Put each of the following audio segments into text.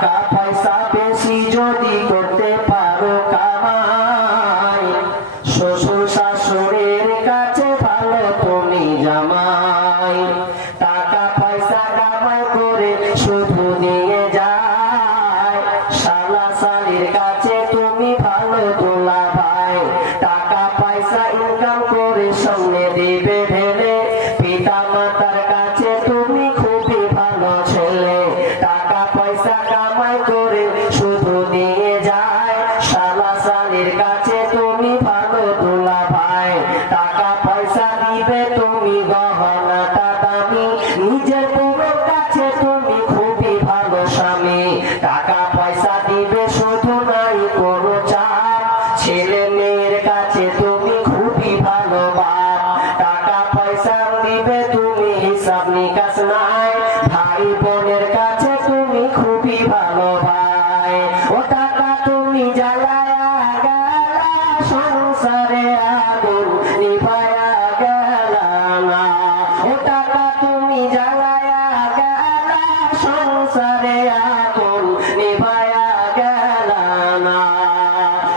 টাকা পয়সা বেশি যদি করতে পারো কামাই, শ্বশুর শাশুড়ির কাছে ভালো তুমি জামাই। টাকা পয়সা কামাই করে শুধু নিয়ে যায়, শালা শালির কাছে তুমি ভালো দুলা ভাই। টাকা পয়সা ইনকাম করে সামনে দিবে ঢেলে, পিতা মাতার কাছে তুমি খুবই ভালো ছেলে। টাকা পয়সা কামাই করে শুধু নিয়ে যায়, শালা শালির কাছে তুমি ভালো দুলা ভাই। টাকা পয়সা দিবে তুমি গহনাটা দামি, নিজের বউয়ের কাছে তুমি খুবই ভালো স্বামী। টাকা পয়সা দিবে শুধু নাই কোনো চাপ, ছেলে মেয়ের কাছে তুমি খুবই ভালো বাপ। টাকা পয়সা দিবে তুমি হিসাব নিকাশ নাই, ভাই বোনের কাছে তুমি খুবই ভালো ভাই। ও টাকা তুমি জ্বালায়া গেলা, সংসারে আগুন নিভায়া গেলা না। ও টাকা তুমি জ্বালায়া গেলা, সংসারে আগুন নিভায়া গেলা না।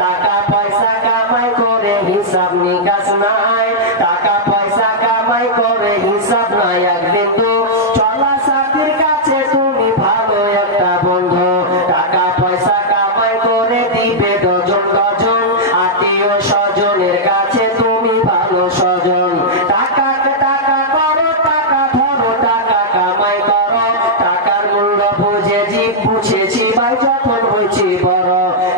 টাকা পয়সা কামাই করে হিসাব নিকাশ নাই, টাকা পয়সা কামাই করে হিসাব নাই। একদিন তো চলা সাথীর কাছে তুমি ভালো একটা বন্ধু, টাকা পয়সা কামাই করে দিবে ডজন ডজন, আত্মীয় স্বজনের কাছে তুমি ভালো স্বজন। টাকাকে টাকা করো, টাকা ধরো, টাকা কামাই করো, টাকার মূল্য বুঝেছি ভাই যখন হয়েছি বড়।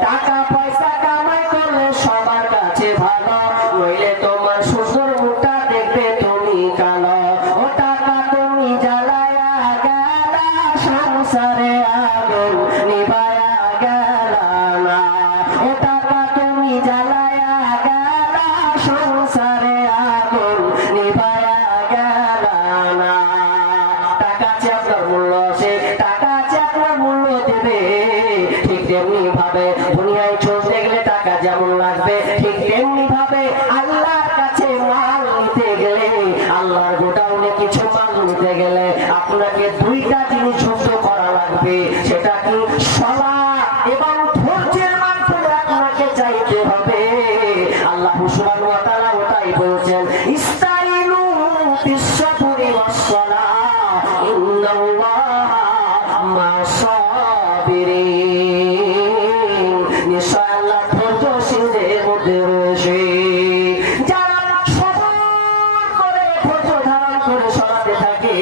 টাকা পয়সা কামাই করলে সবার কাছে ভালো, নইলে তোমার শ্বশুর মুখটা দেখবে তুমি কালো। ও টাকা তুমি জ্বালায়া গেলা, সংসারে আগুন নিভায়া গেলা না। ও টাকা তুমি জ্বালায়া গেলা, সংসারে আগুন নিভায়া গেলা না। টাকা আছে আপনার মূল্য আছে, টাকা আছে আপনার মূল্য দেবে। ঠিক তেমনি ভাবে দুনিয়ায় চলতে গেলে টাকা যেমন লাগবে, ঠিক তেমনি ভাবে আল্লাহর কাছে মাল নিতে গেলে, আল্লাহর গোডাউনে কিছু মাল নিতে গেলে আপনাকে দুইটা জিনিস যুক্ত করা লাগবে। সেটা কি? সালাত এবং ধৈর্যের মাধ্যমে আপনাকে চাইতে হবে। আল্লাহ সুবহানাহু ওয়া তাআলা ওটাই বলছেন, ইস্তাইনু বিস-সাবরি ওয়াস-সালাহ ইন্নাল্লাহা মা'আস-সাবিরিন। নিশ্চয় আল্লাহ ধৈর্যশীলদের মধ্যে রয়েছে। যারা সবর করে ধৈর্য ধারণ করে সালাতে থাকে,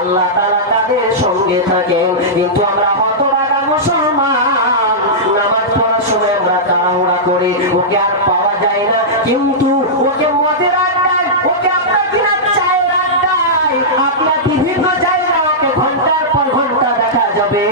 আল্লাহ তাআলা তাদের সঙ্গে থাকেন। কিন্তু আমরা হতভাগা মুসলমান, নামাজ পড়ার সময় আমরা তাড়াহুড়া করি, ওকে আর পাওয়া যায় না। কিন্তু ওকে মদের আড্ডায়, ওকে আপনার কিনা চায়ের আড্ডায়, আপনার বিভিন্ন জায়গায় ওকে ঘন্টার পর ঘন্টা দেখা যাবে।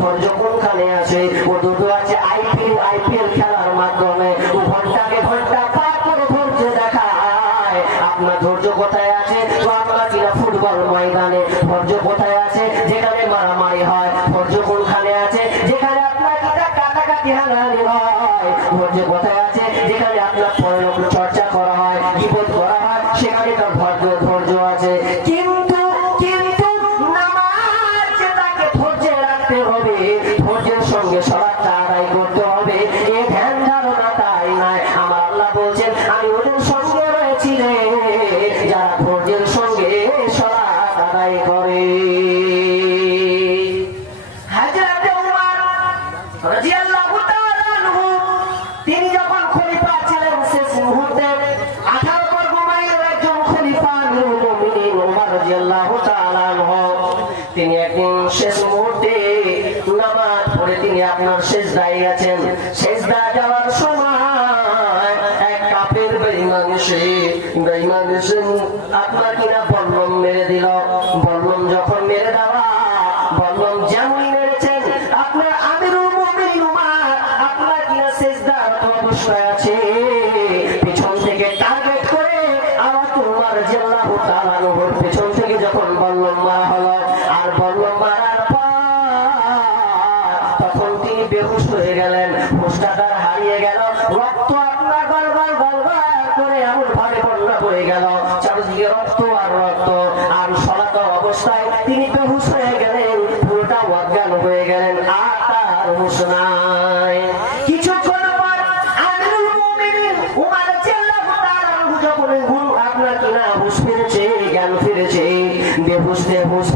ধৈর্য কোনখানে আছে? ও দুটো আছে আইপিএল খেলার মাধ্যমে, ও ঘন্টাকে ঘন্টা পার করে ধৈর্য দেখায়। আপনার ধৈর্য কোথায় আছে? তো আপনার কিনা ফুটবল ময়দানে। ধৈর্য কোথায় আছে? যেখানে মারামারি হয়। ধৈর্য কোনখানে আছে? যেখানে আপনার কিনা কাটাকাটি হানাহানি হয়। ধৈর্য কোথায় আছে? যেখানে আপনার পরলোক চর্চা করা হয়, গীবত করা হয়, সেখানে তার ধৈর্য আছে। কিন্তু নামাজ যেটাকে ধৈর্যে রাখতে হবে, ধৈর্যের সঙ্গে সালাতটা আদায় করতে হবে, এ ধ্যান ধারণা তাই নাই। আমার আল্লাহ বলছেন, আমি ওদের সঙ্গে রয়েছি রে, যারা ধৈর্যের সঙ্গে সালাত আদায় করে। হযরত ওমর রাদিয়াল্লাহু তাআলা আনহু, তিনি যখন খলিফা ছিলেন শেষ মুহূর্তে, 18 বর্গ মাইলের একজন খলিফা আমিরুল মুমিনিন ওমর রাদিয়াল্লাহু তাআলা আনহু, তিনি একদিন শেষ মুহূর্তে নামাজ পড়ে তিনি আপনার সিজদায় গেছেন। সিজদা যাওয়ার সময় এক কাফের বেঈমান এসে আপনার কিনা বল্লম মেরে দিল। বল্লম যখন মেরে দেওয়া, বল্লম যেমন মেরেছেন, আপনার আমিরুল মুমিনিন ওমর আপনার কিনা সিজদারত অবস্থায় আছে, পিছন থেকে টার্গেট করে আওয়াজ ওমর রাদিয়াল্লাহু তাআলা আনহুর পিছন থেকে যখন বল্লম মারা হলো, আর বল্লম মারার পর তখন তিনি বেহুশ হয়ে গেলেন, হুঁশটা তার হারিয়ে গেল, রক্ত আপনার গলগল গলগল করে এমন ভাবে বন্যা বয়ে গেল, চারদিকে রক্ত আর রক্ত। আর সলাত অবস্থায় তিনি বেহুশ হয়ে গেলেন, পুরোটা অজ্ঞান হয়ে গেলেন। গেলেন আর তার হুঁশ নাই। কিছুক্ষণ পর আমিরুল মুমিনিন উমর রাদিয়াল্লাহু তাআলা যখন আপনার কিনা হুঁশ ফিরেছে, জ্ঞান ফিরেছে, বেহুশ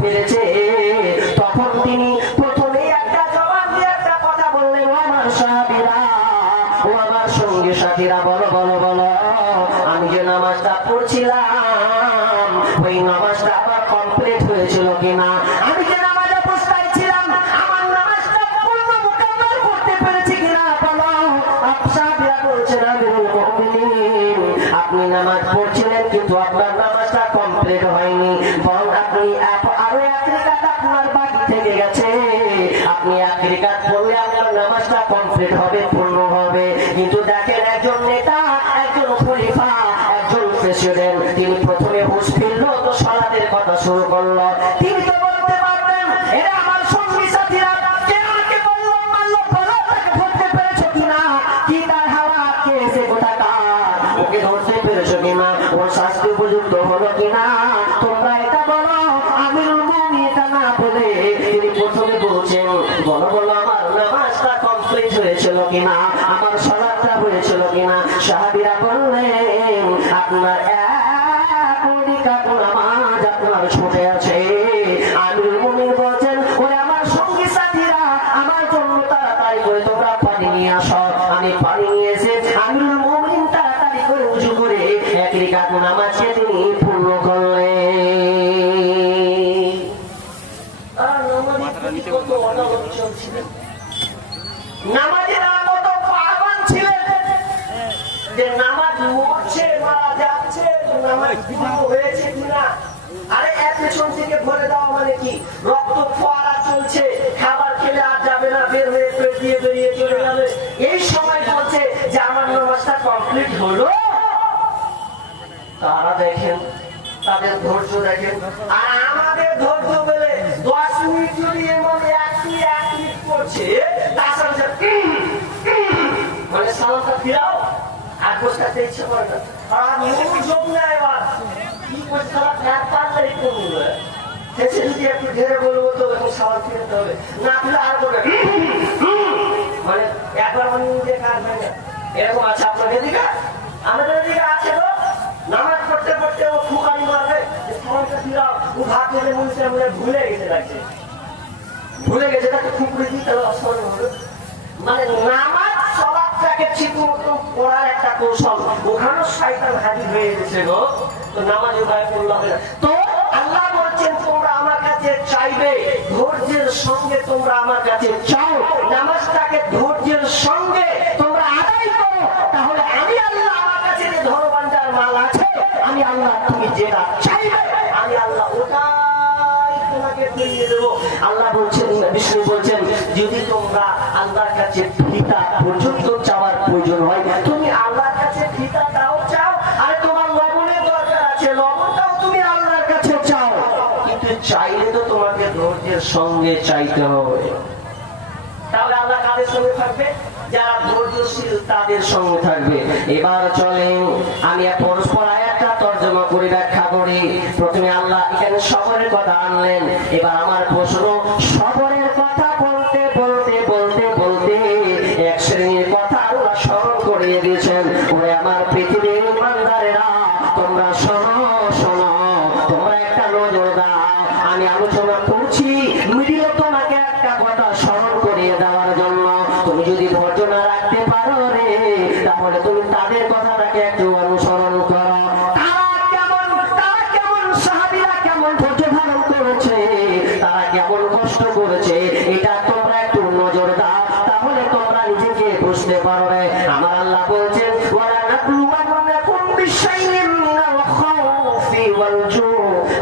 ফিরেছে, তখন তিনি প্রথমে একটা জবাব দিয়ে একটা কথা বললেন, ও আমার সাহাবীরা, ও আমার সঙ্গী সাথীরা, বলো বলো বলো, আমি যে নামাজটা পড়ছিলাম ওই নামাজটা আবার কমপ্লিট হয়েছিল কিনা? আমি যে নামাজে অবস্থায় ছিলাম আমার নামাজটা পূর্ণ মুকাম্মাল করতে পেরেছি কিনা বলো। সাহাবীরা বলছেন, আমিরুল মুমিনিন, আপনি নামাজ পড়ছিলেন কিন্তু আপনার নামাজটা কমপ্লিট হয়নি, বরং আপনি আরো এক রাকাত আপনার বাকি থেকে গেছে। আপনি এক রাকাত পড়লে আপনার নামাজটা কমপ্লিট হবে, পূর্ণ হবে। কিন্তু দেখেন, একজন নেতা, একজন খলিফা, একজন প্রেসিডেন্ট, তিনি প্রথমে হুঁশ ফিরলো তো সালাতের কথা শুরু করলো। তিনি তো বলতে পারতেন, এরা আমার সঙ্গী সাথীরা, কে আমাকে বললো মারলো, বলো তাকে ধরতে পেরেছো কিনা? কি তার হাওয়া কে এসে কোথাকার, ওকে ধরতে পেরেছো কিনা? ওর শাস্তি উপযুক্ত হলো কিনা? তোমরা এটা বলো। আমিরুল মুমিনিন এটা না বলে তিনি প্রথমে বলছেন, বলো বলো আমার নামাজটা কমপ্লিট হয়েছিল কিনা, আমার সালাতটা হয়েছিল কিনা? সাহাবীরা বললেন, আপনার নামাজ আপনার ছুটে আছে। আমিরুল মুমিনিন বলছেন, ওরে আমার সঙ্গী সাথীরা, আমার জন্য তাড়াতাড়ি করে তোমরা পানি নিয়ে আসো। আমি পানি নিয়ে এসে আমিরুল মুমিনিন তাড়াতাড়ি করে উজু করে এক রাকাত নামাজকে তিনি পূর্ণ করলেন। নামাজেরা কত পাগল ছিলেন যে নামাজ মরছে, মারা যাচ্ছে, নামাজ বিঘ্ন হয়েছে কিনা। আরে এক পেছন থেকে ভরে দেওয়া মানে কি, রক্ত ফোয়ারা চলছে, খাবার খেলে আর যাবে না, বের হয়ে পেট দিয়ে বেরিয়ে চলে যাবে, এই সময় বলছে যে আমার নামাজটা কমপ্লিট হলো। তারা দেখেন, তাদের ধৈর্য দেখেন। আর আমাদের ধৈর্য বলে 10 মিনিট যদি এমন এক মিনিট করছে, তার সাথে মানে সালামটা ফিরাও আর বসে থাকতে ইচ্ছে করে না। আর নিয়ম যোগ নেয়, এবার কি করছে তারা ফ্যাট পারলে কমবে, সে যদি একটু ধীরে বলবো তো এখন সালাম ফিরতে হবে, না ফিরে আর বলে মানে একবার মানে নিজে কাজ হয় না। এরকম আছে আপনাদের দিকে, আমাদের দিকে আছে তো। নামাজ পড়তে পড়তে ও ফুকানি মারবে, সালামটা ফিরাও, ও ভাত খেলে মনে মনে ভুলে গেছে, লাগছে ভুলে গেছে, তাকে ফুকরে দিই, তাহলে অসম্মান হবে। মানে নামাজ সালাতটাকে ঠিক মতো পড়ার একটা কৌশল, ওখানে শয়তান হাজির হয়ে গেছে গো। তো নামাজ উপায় করলাম না। তো আল্লাহ বলছেন, তোমরা আমার কাছে চাইবে, ধৈর্যের সঙ্গে তোমরা আমার কাছে চাও, নামাজটাকে ধৈর্যের সঙ্গে তোমরা আদায় করো, তাহলে আমি আল্লাহ আমার কাছে যে ধরবান্ডার মাল আছে, আমি আল্লাহ তুমি যেটা চাইবে আমি আল্লাহ ওটাই তোমাকে ফিরিয়ে দেবো। আল্লাহ বলছেন, বিষ্ণু বলছেন, যদি তোমরা আল্লাহর কাছে ফিতা পর্যন্ত চাওয়ার প্রয়োজন হয়, তুমি আল্লাহর কাছে ফিতাটাও চাও, আর তোমার লবণের দরকার আছে, লবণটাও তুমি আল্লাহর কাছে চাও, কিন্তু চাইলে তো তোমাকে ধৈর্যের সঙ্গে চাইতে হবে। তাহলে আল্লাহ কাদের সঙ্গে থাকবে? যারা ধৈর্যশীল তাদের সঙ্গে থাকবে। এবার চলেন আমি পরস্পর আয়াতটা তর্জমা করে ব্যাখ্যা করি। প্রথমে আল্লাহ এখানে সবরের কথা আনলেন। এবার আমার প্রশ্ন, সবরের কথা বলতে বলতে বলতে বলতে এক শ্রেণীর কথা আল্লাহ স্মরণ করিয়ে দিয়েছেন। ওরে আমার পৃথিবীর ইমানদারেরা, তোমরা শোনো শোনো, তোমরা একটা নজর দাও। আমি আলোচনা করছি মিডিলে তোমাকে একটা কথা স্মরণ করিয়ে দেওয়ার জন্য। তুমি যদি ধৈর্য না রাখতে পারো রে, তাহলে তুমি তাদের কথাটাকে একটু অনুসরণ করো। তারা কেমন সাহাবীরা কেমন ধৈর্য ধারণ করেছে, তারা কেমন কষ্ট করেছে, এটা তোমরা একটু নজর দাও, তাহলে তোমরা নিজেকে বুঝতে পারো রে। আমার আল্লাহ বলছেন, ওয়ালা নাবলুওয়ান্নাকুম বিশাইইন মিনাল খাউফি ওয়াল জু'।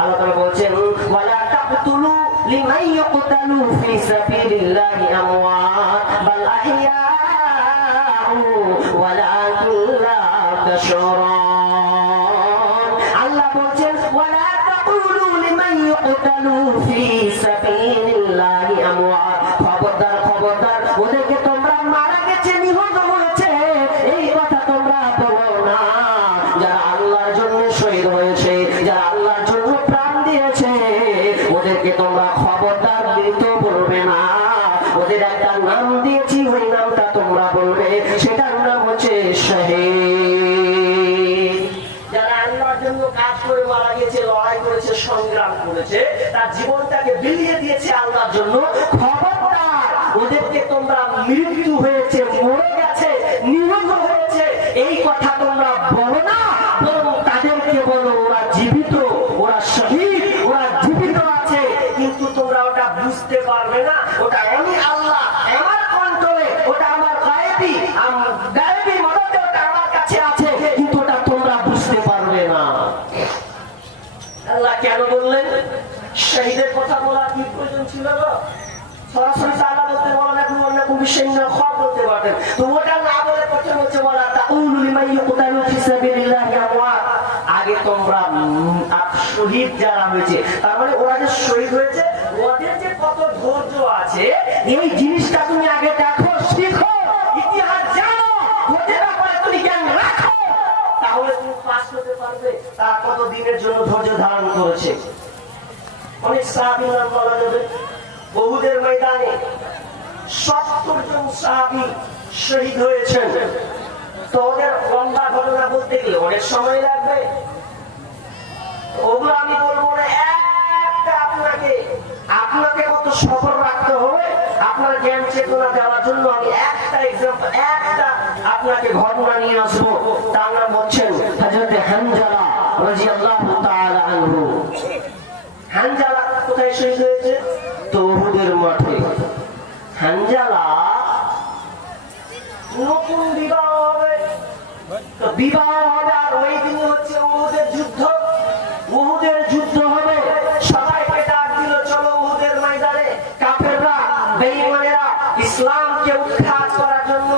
আল্লাহ তাআলা বলছেন, ওয়ালা তাকতুলু লিমান ইয়াকতালু ফি সাবিলিল্লাহি আমওয়াত বাল আহইয়াউ ওয়ালাকিন লা তাশউরুন। আল্লাহ বলছেন, ওয়ালা তাকুলু লিমান ইয়াকতালু ফি সাবিলিল্লাহি আমওয়াত। খবরদার খবরদার, ওদেরকে তোমরা মারা গেছে, নিহত হয়েছে, এই কথা তোমরা বলো না। যারা আল্লাহর জন্য শহীদ হয়েছে, যারা আল্লাহর জন্য প্রাণ দিয়েছে, ওদেরকে তোমরা খবরদার মৃত বলবে না। যাদের একটা নাম দিয়েছি ওই নামটা তোমরা বলবে, সেটার নাম হচ্ছে শহীদ। যারা আল্লাহর জন্য কাজ করে মারা গেছে, লড়াই করেছে, সংগ্রাম করেছে, তার জীবনটাকে বিলিয়ে দিয়েছে আল্লাহর জন্য, খবরদার ওদেরকে তোমরা মৃত্যু হয়েছে, মরে গেছে, নিহত হয়েছে এই কথা তোমরা বলো না, বরং তাদেরকে বলো ওরা জীবিত, ওরা শহীদ, ওরা জীবিত আছে। কিন্তু তোমরা ওটা বুঝতে পারবে না, ওটা আমি আল্লাহ আমার কন্ট্রোলে, ওটা আমার গায়েবী মদতে ওটা আমার কাছে আছে, কিন্তু ওটা তোমরা বুঝতে পারবে না। আল্লাহ কেন বললেন? শহীদের কথা বলা কি প্রয়োজন ছিল না? সরাসরি আল্লাহ বলতে বলেন এখন অন্য কোন বিষয় নিয়ে খবর বলতে পারতেন, তো ওটা না বলে প্রথম হচ্ছে বলা তাউলু লিমান ইয়ুকতালু ফি সাবিলিল্লাহি আমওয়াত। আগে তোমরা শহীদ যারা হয়েছে, তার মানে ওরা যে শহীদ হয়েছে ওদের যে কত ধৈর্য আছে এই জিনিসটা তুমি আগে দেখো, শিখো, ইতিহাস জানো, ওদের ব্যাপারে তুমি জ্ঞান রাখো, তাহলে তুমি পাস করতে পারবে তারা কত দিনের জন্য ধৈর্য ধারণ করেছে। অনেক সাহাবী নাম বলা যাবে। উহুদের ময়দানে 70 জন সাহাবী শহীদ হয়েছেন। তো ওদের লম্বা ঘটনা বলতে গেলে অনেক সময় লাগবে, ওগুলো আমি বলবো না। একটা আপনাকে কত সফল রাখতে হবে আপনার জ্ঞান চেতনা দেওয়ার জন্য আমি একটা এক্সাম্পল, একটা আপনাকে ঘটনা নিয়ে আসবো। তার নাম হচ্ছেন হযরত হানজালা রাদিয়াল্লাহু তাআলা আনহু। হানজালা কোথায় শহীদ হয়েছে? তো উহুদের মাঠে। হানজালা নতুন বিবাহ হবে, তো বিবাহ হবে আর ওই দিন হচ্ছে উহুদের যুদ্ধ। উহুদের যুদ্ধ হবে, সবাইকে ডাক দিল চলো উহুদের ময়দানে। কাফেররা, বেঈমানেরা ইসলামকে উৎখাত করার জন্য,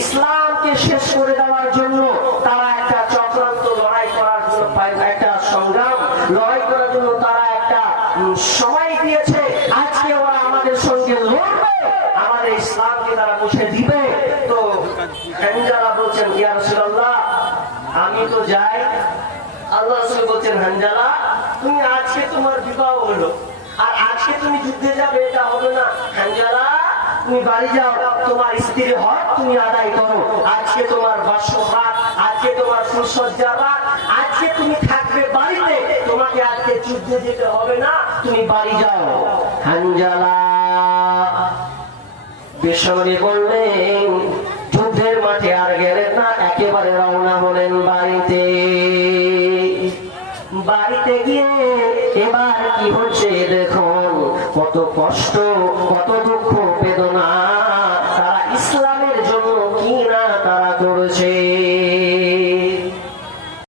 ইসলামকে শেষ করে দেওয়ার জন্য তারা একটা চক্রান্ত লড়াই করার জন্য, একটা সংগ্রাম লড়াই করার জন্য তারা একটা সময় দিয়েছে। আজকে ওরা আমাদের সঙ্গে লড়বে, আমাদের ইসলামকে তারা মুছে দিবে। তো হানজালা বলছেন ইয়া রাসূলুল্লাহ আমি তো যাই। আল্লাহ রাসূল বলছেন হানজালা তুমি আজকে তোমার বিবাহ হলো আর আজকে তুমি যুদ্ধে যাবে এটা হবে না। হানজালা তুমি বাড়ি যাও, তোমার স্ত্রীর হক তুমি আদায় করো। আজকে তোমার বর্ষপাত, আজকে তোমার ফুলসজ্জা রাত, আজকে তুমি থাকবে বাড়িতে, তোমাকে আজকে যুদ্ধে যেতে হবে না, তুমি বাড়ি যাও। হানজালা বিশ্বনবী বললেন যুদ্ধের মাঠে আর গেলেন না, একেবারে রওনা হলেন বাড়িতে। বাড়িতে গিয়ে এবার কি হচ্ছে দেখুন, কত কষ্ট, কত দুঃখ বেদনা তারা ইসলামের জন্য কি না তারা করেছে।